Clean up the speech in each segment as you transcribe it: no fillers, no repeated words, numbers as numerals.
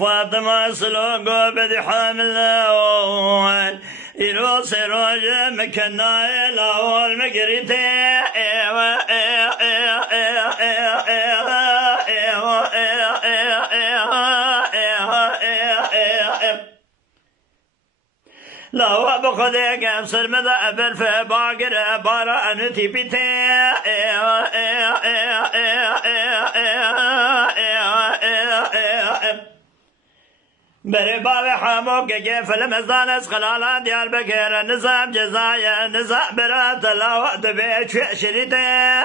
فاطمة سلوكو بدي حامل يروس روج مكنا الأول مقريتي لا بخذك أبصر ماذا أبل في باقر بارا أنتي بيتي بري بابي حاموك كيف المزدانس خلالا ديال بكير نظام جزايا نظام برات الله وقت بيت شريتي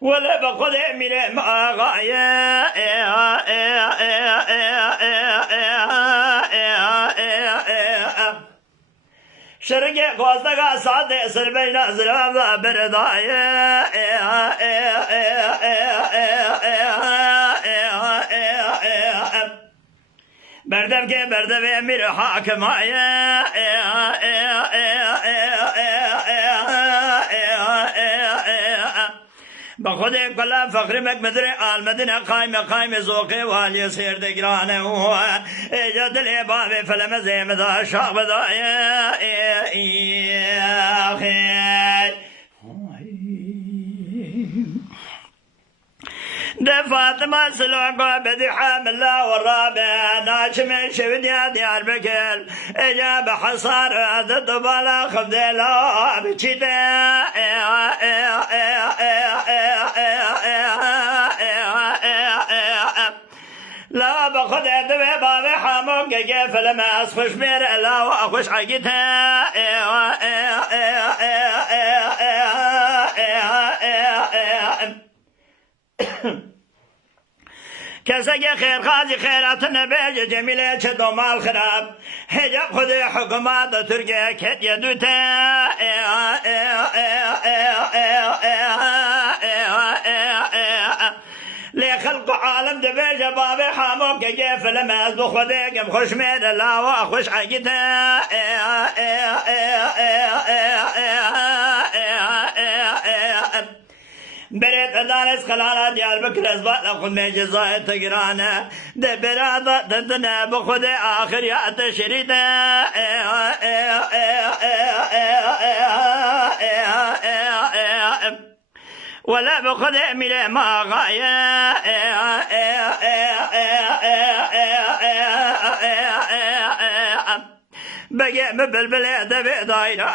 ولا بخذ من مغايا شرقي قوزدقا صعد سربينا زرابا بردايا بردبكي بردبي امير حاكمايا بخودي كلا فخر مدري المدينة قايمة زوقي والي سير دقرانه اجد لي بابي فلم زيم ذا شاق بدايا خير فاطمة سلوكو بدي حامل والرابع ناشم شفت يا ديار بكر اجاب حصار هذا الطبالة خذ لا بشتا لا بخذ دبي بابي حاموك كيف لما اسخش بير لا واخش حقتها كسك خير خازي خيرات النبي جميلة شدو مال خراب حجاب خذي حكومات تركيا كت يدوتا لخلق عالم دبي جبابي حاموك كيف لما ازدو خذي كم خوش ميد لا واخوش حقتها بريت أدارس خلالة ديال بكر أزباط أخذ من جزاء تقرانة ده برادة دندنا بخذ آخر يا تشريده ولا بخذ أمير ما غاية بقى مبلبل دبي دايرة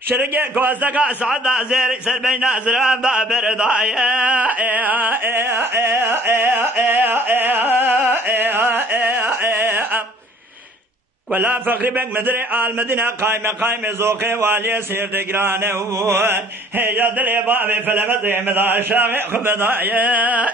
شرقي كوزدقا سعدا زير سربينا زرام بابر دايا ولا فخر بك مدري المدينة قايمة زوقي والي سير دقرانه هي دلي بابي فلمدري مدى شاغي خبدايا